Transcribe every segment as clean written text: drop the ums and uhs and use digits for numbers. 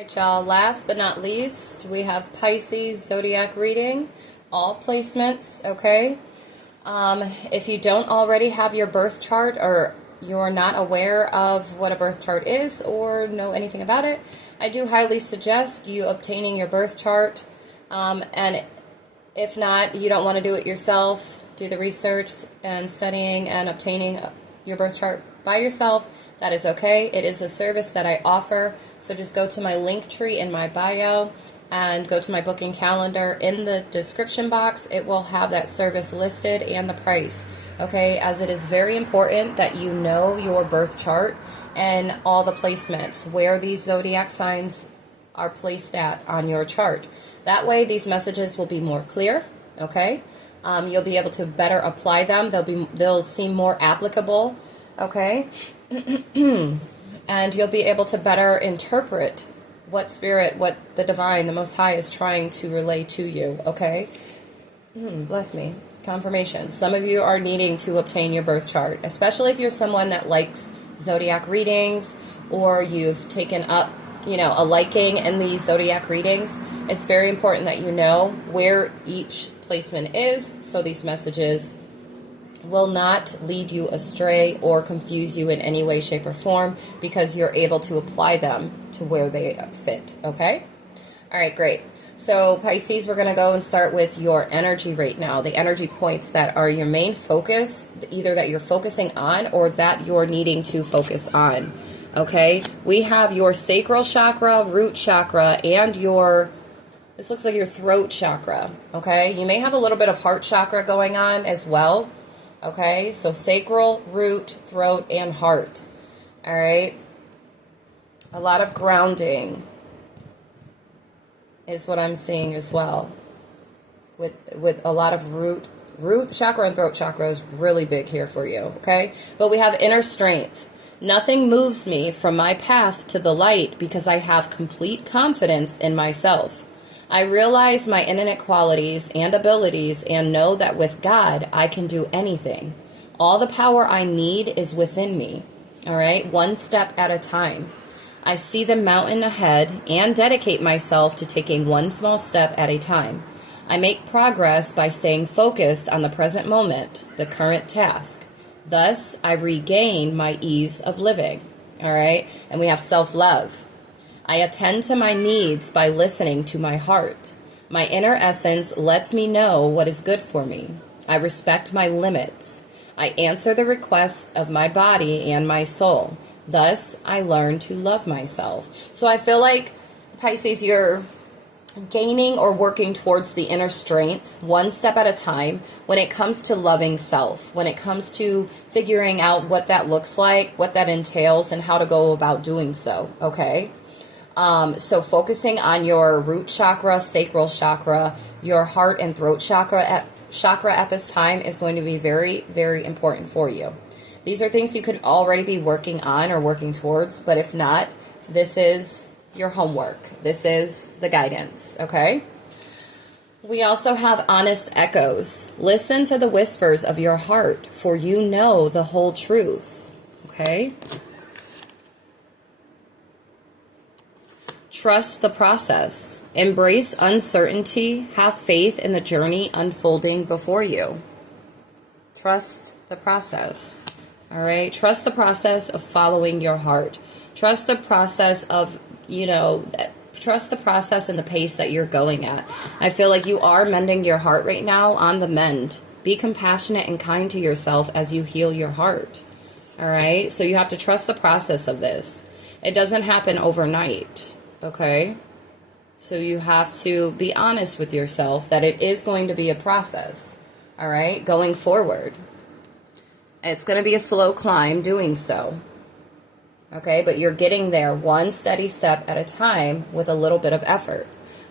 Alright, y'all, last but not least, we have Pisces zodiac reading, all placements, okay? If you don't already have your birth chart or you're not aware of what a birth chart is or know anything about it, I do highly suggest you obtaining your birth chart. And if not, you don't want to do it yourself, do the research and studying and obtaining your birth chart by yourself. That is okay. It is a service that I offer. So just go to my Linktree in my bio and go to my booking calendar. In the description box, it will have that service listed and the price. Okay, as it is very important that you know your birth chart and all the placements, where these zodiac signs are placed at on your chart. That way, these messages will be more clear, okay? You'll be able to better apply them. They'll seem more applicable, okay? And you'll be able to better interpret what spirit, what the divine, the Most High is trying to relay to you, okay? Bless me. Confirmation. Some of you are needing to obtain your birth chart, especially if you're someone that likes zodiac readings or you've taken up, a liking in these zodiac readings. It's very important that you know where each placement is so these messages will not lead you astray or confuse you in any way, shape, or form, because you're able to apply them to where they fit, okay? All right, great. So Pisces, we're going to go and start with your energy right now, the energy points that are your main focus, either that you're focusing on or that you're needing to focus on, okay? We have your sacral chakra, root chakra, and this looks like your throat chakra, okay? You may have a little bit of heart chakra going on as well. Okay, so sacral, root, throat, and heart. All right. A lot of grounding is what I'm seeing as well. With a lot of root chakra and throat chakra is really big here for you. Okay, but we have inner strength. Nothing moves me from my path to the light because I have complete confidence in myself. I realize my innate qualities and abilities and know that with God, I can do anything. All the power I need is within me. All right, one step at a time. I see the mountain ahead and dedicate myself to taking one small step at a time. I make progress by staying focused on the present moment, the current task. Thus, I regain my ease of living. All right, and we have self-love. I attend to my needs by listening to my heart. My inner essence lets me know what is good for me. I respect my limits. I answer the requests of my body and my soul. Thus, I learn to love myself. So I feel like, Pisces, you're gaining or working towards the inner strength one step at a time when it comes to loving self, when it comes to figuring out what that looks like, what that entails, and how to go about doing so, okay? So focusing on your root chakra, sacral chakra, your heart and throat chakra at this time is going to be very, very important for you. These are things you could already be working on or working towards, but if not, this is your homework. This is the guidance, okay? We also have honest echoes. Listen to the whispers of your heart, for you know the whole truth, okay? Trust the process. Embrace uncertainty. Have faith in the journey unfolding before you. Trust the process. All right? Trust the process of following your heart. Trust the process of, trust the process and the pace that you're going at. I feel like you are mending your heart right now, on the mend. Be compassionate and kind to yourself as you heal your heart. All right? So you have to trust the process of this. It doesn't happen overnight. Okay, so you have to be honest with yourself that it is going to be a process, all right, going forward. It's going to be a slow climb doing so, okay, but you're getting there one steady step at a time with a little bit of effort.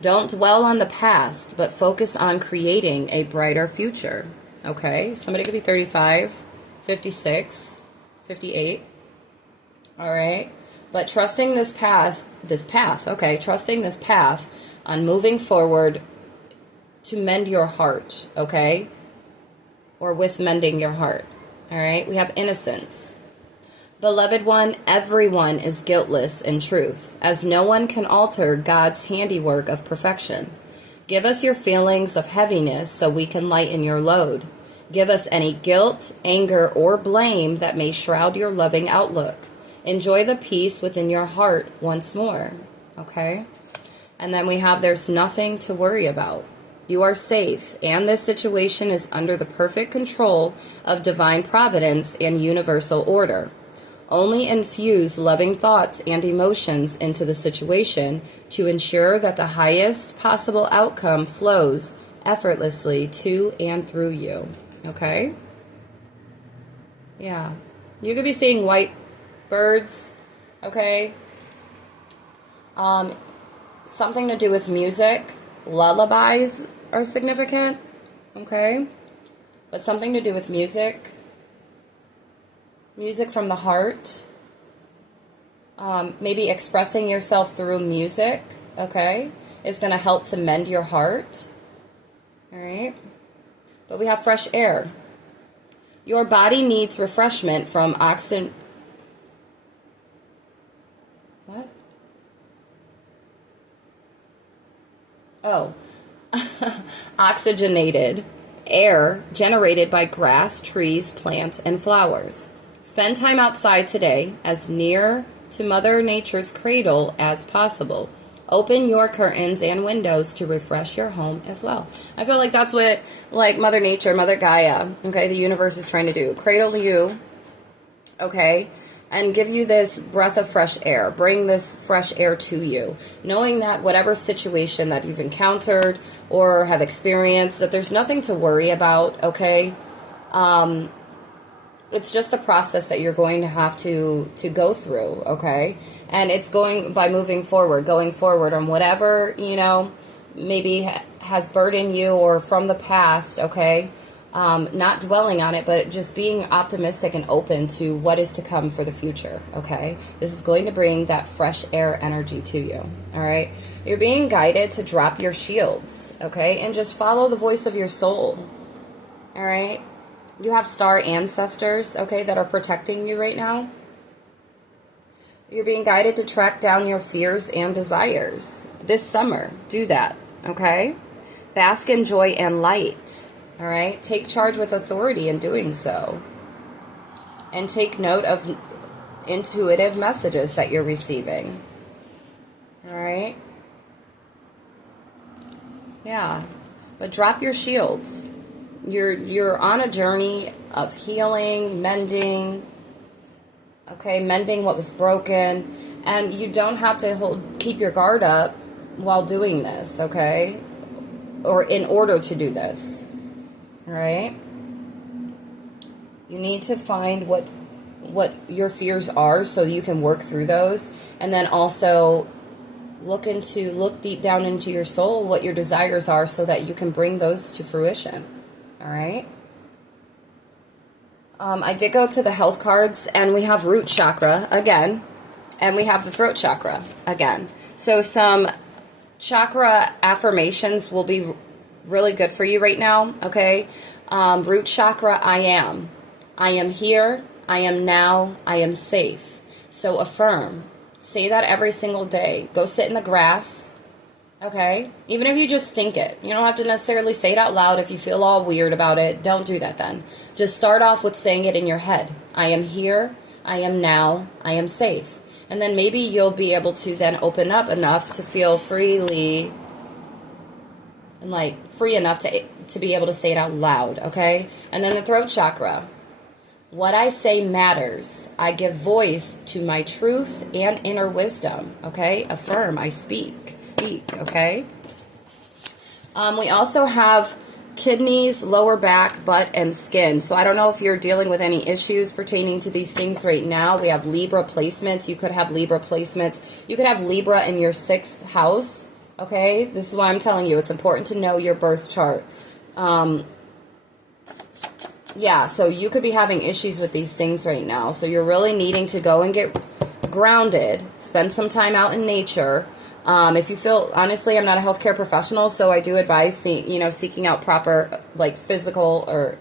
Don't dwell on the past, but focus on creating a brighter future, okay? Somebody could be 35, 56, 58, all right? But trusting this path, trusting this path on moving forward to mend your heart, okay? Or with mending your heart, all right? We have innocence. Beloved one, everyone is guiltless in truth, as no one can alter God's handiwork of perfection. Give us your feelings of heaviness so we can lighten your load. Give us any guilt, anger, or blame that may shroud your loving outlook. Enjoy the peace within your heart once more. Okay? And then we have there's nothing to worry about. You are safe, and this situation is under the perfect control of divine providence and universal order. Only infuse loving thoughts and emotions into the situation to ensure that the highest possible outcome flows effortlessly to and through you. Okay? Yeah. You could be seeing white birds. Okay? Something to do with music. Lullabies are significant. Okay? But something to do with music. Music from the heart. Maybe expressing yourself through music, okay, is going to help to mend your heart. All right? But we have fresh air. Your body needs refreshment from oxygen. What? Oh. Oxygenated air generated by grass, trees, plants, and flowers. Spend time outside today, as near to Mother Nature's cradle as possible. Open your curtains and windows to refresh your home as well. I feel like that's what, like, Mother Nature, Mother Gaia, okay, the universe is trying to do. Cradle you, okay, and give you this breath of fresh air. Bring this fresh air to you. Knowing that whatever situation that you've encountered or have experienced, that there's nothing to worry about, okay? It's just a process that you're going to have to go through, okay? And it's going by going forward on whatever, maybe has burdened you or from the past, okay? Not dwelling on it, but just being optimistic and open to what is to come for the future, okay? This is going to bring that fresh air energy to you, all right? You're being guided to drop your shields, okay? And just follow the voice of your soul, all right? You have star ancestors, okay, that are protecting you right now. You're being guided to track down your fears and desires. This summer, do that, okay? Bask in joy and light, all right? Take charge with authority in doing so. And take note of intuitive messages that you're receiving, all right? Yeah, but drop your shields. You're on a journey of healing, mending, okay, mending what was broken, and you don't have to keep your guard up while doing this, okay, or in order to do this, all right? You need to find what your fears are so you can work through those, and then also look deep down into your soul what your desires are so that you can bring those to fruition. All right. I did go to the health cards, and we have root chakra again, and we have the throat chakra again. So some chakra affirmations will be really good for you right now, okay? Root chakra, I am here, I am now, I am safe. So affirm. Say that every single day. Go sit in the grass. Okay? Even if you just think it. You don't have to necessarily say it out loud. If you feel all weird about it, don't do that then. Just start off with saying it in your head. I am here. I am now. I am safe. And then maybe you'll be able to then open up enough to feel freely and free enough to be able to say it out loud. Okay? And then the throat chakra. What I say matters. I give voice to my truth and inner wisdom, okay? Affirm, I speak, okay? We also have kidneys, lower back, butt, and skin. So I don't know if you're dealing with any issues pertaining to these things right now. We have Libra placements. You could have Libra placements. You could have Libra in your 6th house, okay? This is why I'm telling you. It's important to know your birth chart. Yeah, so you could be having issues with these things right now. So you're really needing to go and get grounded, spend some time out in nature. If you feel, honestly, I'm not a healthcare professional, so I do advise, seeking out proper, physical or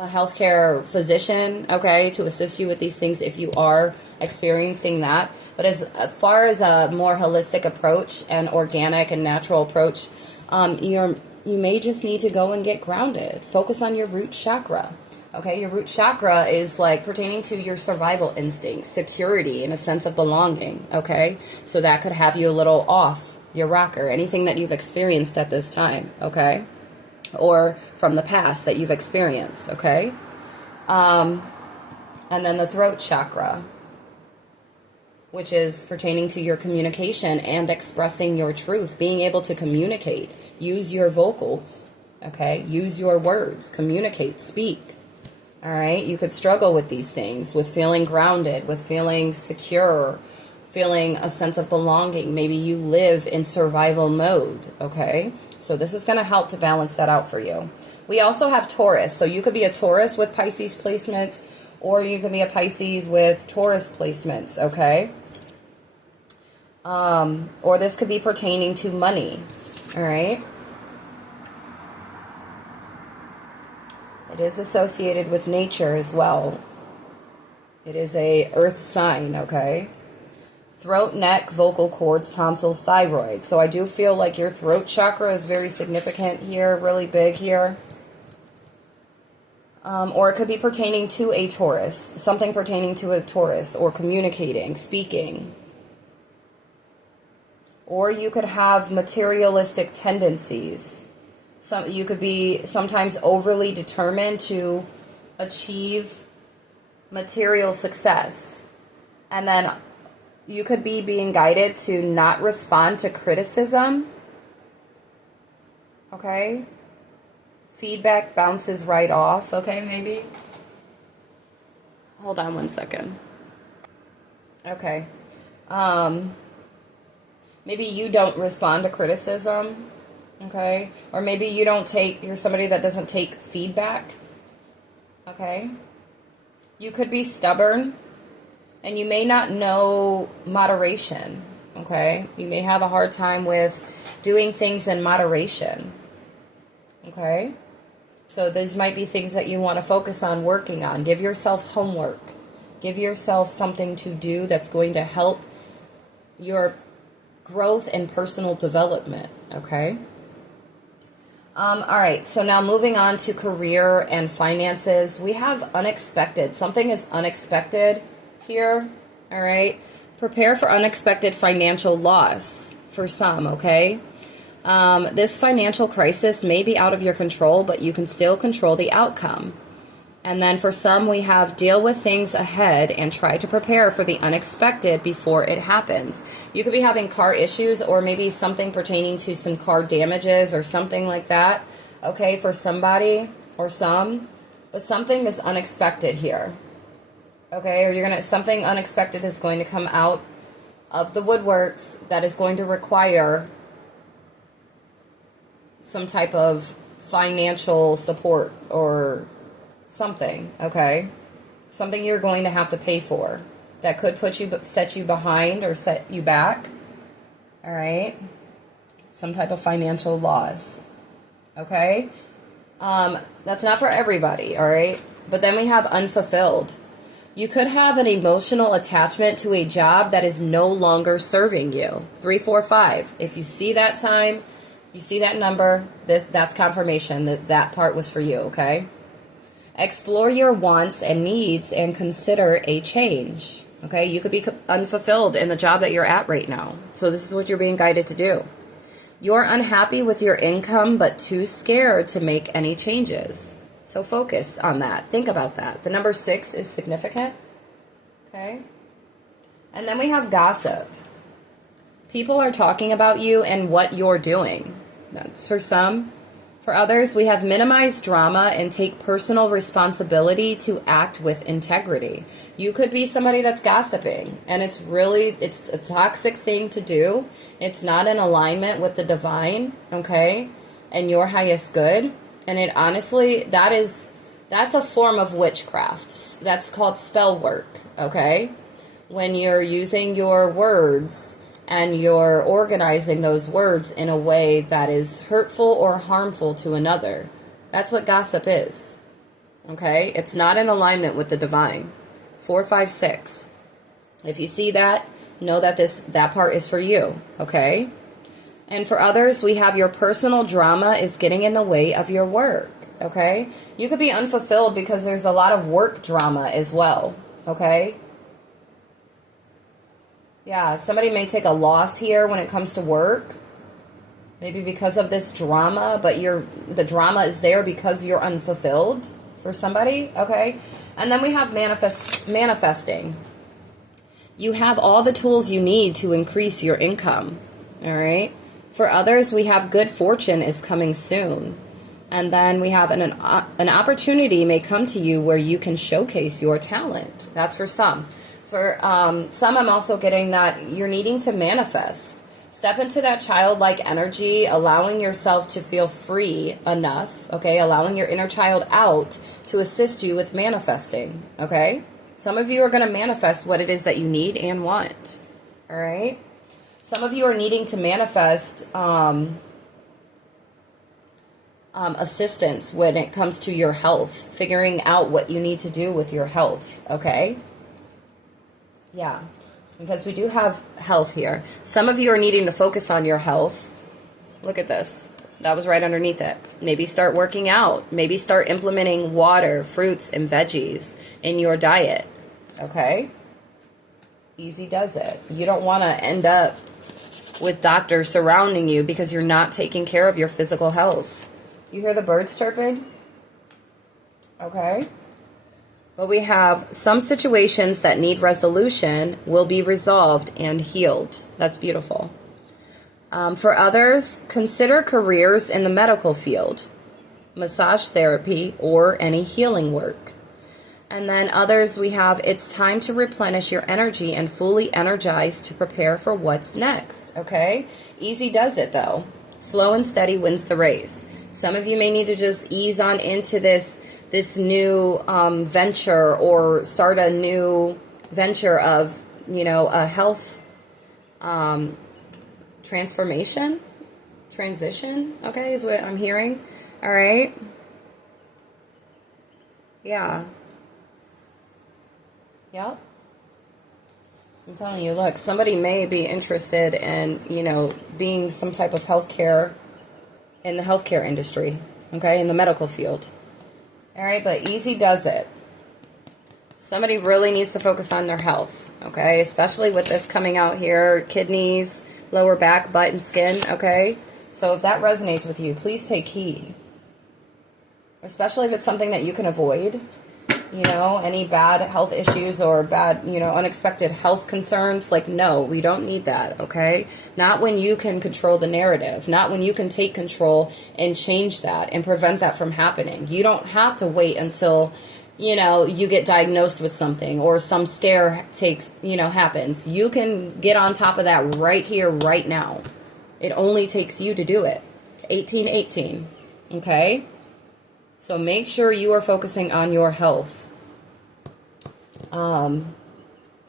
a healthcare physician, okay, to assist you with these things if you are experiencing that. But as far as a more holistic approach and organic and natural approach, you may just need to go and get grounded. Focus on your root chakra. Okay, your root chakra is like pertaining to your survival instincts, security, and a sense of belonging. Okay, so that could have you a little off your rocker, anything that you've experienced at this time. Okay, or from the past that you've experienced. Okay, and then the throat chakra, which is pertaining to your communication and expressing your truth, being able to communicate, use your vocals, okay, use your words, communicate, speak, all right? You could struggle with these things, with feeling grounded, with feeling secure, feeling a sense of belonging. Maybe you live in survival mode, okay? So this is going to help to balance that out for you. We also have Taurus, so you could be a Taurus with Pisces placements, or you could be a Pisces with Taurus placements, okay? Or this could be pertaining to money, all right? It is associated with nature as well. It is a earth sign, okay? Throat, neck, vocal cords, tonsils, thyroid. So I do feel like your throat chakra is very significant here, really big here. Or it could be pertaining to a Taurus, something pertaining to a Taurus, or communicating, speaking. Or you could have materialistic tendencies. You could be sometimes overly determined to achieve material success. And then you could be being guided to not respond to criticism. Okay? Feedback bounces right off. Okay, maybe? Hold on one second. Okay. Maybe you don't respond to criticism. Okay? Or maybe you're somebody that doesn't take feedback. Okay? You could be stubborn, and you may not know moderation. Okay? You may have a hard time with doing things in moderation. Okay? So these might be things that you want to focus on working on. Give yourself homework. Give yourself something to do that's going to help your growth and personal development. Okay? All right, so now moving on to career and finances. We have unexpected. Something is unexpected here, all right? Prepare for unexpected financial loss for some, okay? This financial crisis may be out of your control, but you can still control the outcome. And then for some, we have deal with things ahead and try to prepare for the unexpected before it happens. You could be having car issues, or maybe something pertaining to some car damages or something like that, okay, for somebody or some. But something is unexpected here, okay? Or something unexpected is going to come out of the woodworks that is going to require some type of financial support or something, okay? Something you're going to have to pay for that could set you behind or set you back, all right? Some type of financial loss, okay? That's not for everybody, all right? But then we have unfulfilled. You could have an emotional attachment to a job that is no longer serving you. 3, 4, 5. If you see that time, you see that number, that's confirmation that part was for you, okay? Explore your wants and needs and consider a change. Okay, you could be unfulfilled in the job that you're at right now. So this is what you're being guided to do. You're unhappy with your income, but too scared to make any changes. So focus on that. Think about that. The number 6 is significant. Okay. And then we have gossip. People are talking about you and what you're doing. That's for some. For others, we have minimized drama and take personal responsibility to act with integrity. You could be somebody that's gossiping, and it's a toxic thing to do. It's not in alignment with the divine, okay, and your highest good. And it honestly, that's a form of witchcraft. That's called spell work, okay? When you're using your words and you're organizing those words in a way that is hurtful or harmful to another. That's what gossip is. Okay? It's not in alignment with the divine. 4, 5, 6. If you see that, know that that part is for you. Okay? And for others, we have your personal drama is getting in the way of your work. Okay? You could be unfulfilled because there's a lot of work drama as well. Okay? Yeah, somebody may take a loss here when it comes to work. Maybe because of this drama, but the drama is there because you're unfulfilled for somebody. Okay? And then we have manifesting. You have all the tools you need to increase your income. All right? For others, we have good fortune is coming soon. And then we have an opportunity may come to you where you can showcase your talent. That's for some. For some, I'm also getting that you're needing to manifest. Step into that childlike energy, allowing yourself to feel free enough, okay? Allowing your inner child out to assist you with manifesting, okay? Some of you are going to manifest what it is that you need and want, all right? Some of you are needing to manifest assistance when it comes to your health, figuring out what you need to do with your health, okay? Yeah, because we do have health here. Some of you are needing to focus on your health. Look at this. That was right underneath it. Maybe start working out. Maybe start implementing water, fruits, and veggies in your diet, okay? Easy does it. You don't want to end up with doctors surrounding you because you're not taking care of your physical health. You hear the birds chirping? Okay. But we have some situations that need resolution will be resolved and healed. That's beautiful. For others, consider careers in the medical field, massage therapy, or any healing work. And then others, we have it's time to replenish your energy and fully energize to prepare for what's next. Okay? Easy does it, though. Slow and steady wins the race. Some of you may need to just ease on into this new venture or start a new venture of, a health transition, okay, is what I'm hearing. All right? Yeah. Yep. I'm telling you, look, somebody may be interested in, being some type of healthcare in the healthcare industry, okay, in the medical field. All right, but easy does it. Somebody really needs to focus on their health, okay, especially with this coming out here, kidneys, lower back, butt, and skin, okay? So if that resonates with you, please take heed, especially if it's something that you can avoid. Any bad health issues or bad, unexpected health concerns, no, we don't need that, okay? Not when you can control the narrative, not when you can take control and change that and prevent that from happening. You don't have to wait until, you get diagnosed with something or some scare happens. You can get on top of that right here, right now. It only takes you to do it. 1818, okay? So make sure you are focusing on your health.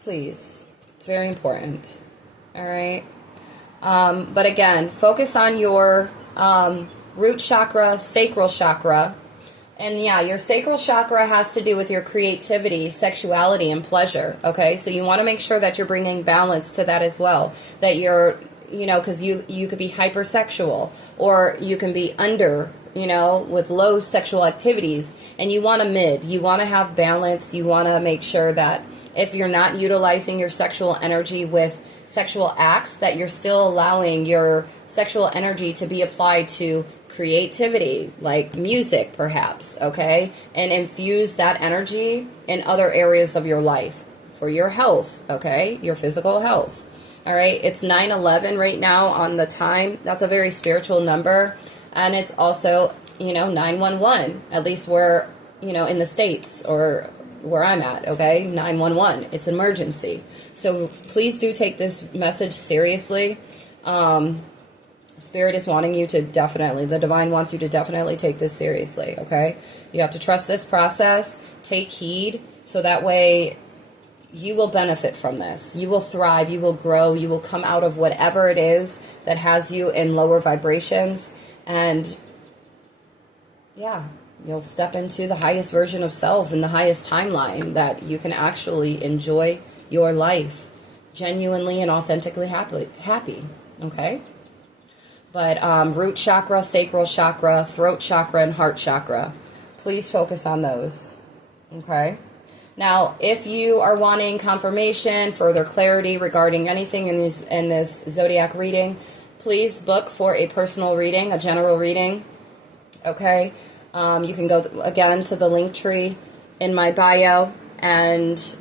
Please. It's very important. All right? But again, focus on your root chakra, sacral chakra. And yeah, your sacral chakra has to do with your creativity, sexuality, and pleasure. Okay? So you want to make sure that you're bringing balance to that as well. That you're, because you could be hypersexual or you can be under, with low sexual activities, and you want a mid. You want to have balance. You want to make sure that if you're not utilizing your sexual energy with sexual acts, that you're still allowing your sexual energy to be applied to creativity, like music, perhaps, okay? And infuse that energy in other areas of your life for your health, okay? Your physical health. All right, it's 9/11 right now on the time. That's a very spiritual number. And it's also, 911, at least where, in the States or where I'm at, okay? 911, it's an emergency. So please do take this message seriously. Spirit is wanting you to the divine wants you to definitely take this seriously, okay? You have to trust this process, take heed, so that way you will benefit from this. You will thrive, you will grow, you will come out of whatever it is that has you in lower vibrations. And yeah, You'll step into the highest version of self and the highest timeline that you can actually enjoy your life genuinely and authentically happy. Okay? But root chakra, sacral chakra, throat chakra, and heart chakra. Please focus on those. Okay? Now, if you are wanting confirmation, further clarity regarding anything in this zodiac reading, please book for a personal reading, a general reading. Okay? You can go, again, to the Linktree in my bio and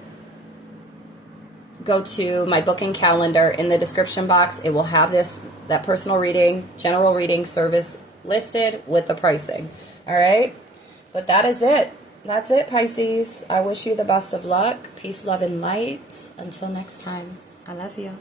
go to my booking calendar in the description box. It will have that personal reading, general reading service listed with the pricing. All right? But that is it. That's it, Pisces. I wish you the best of luck. Peace, love, and light. Until next time, I love you.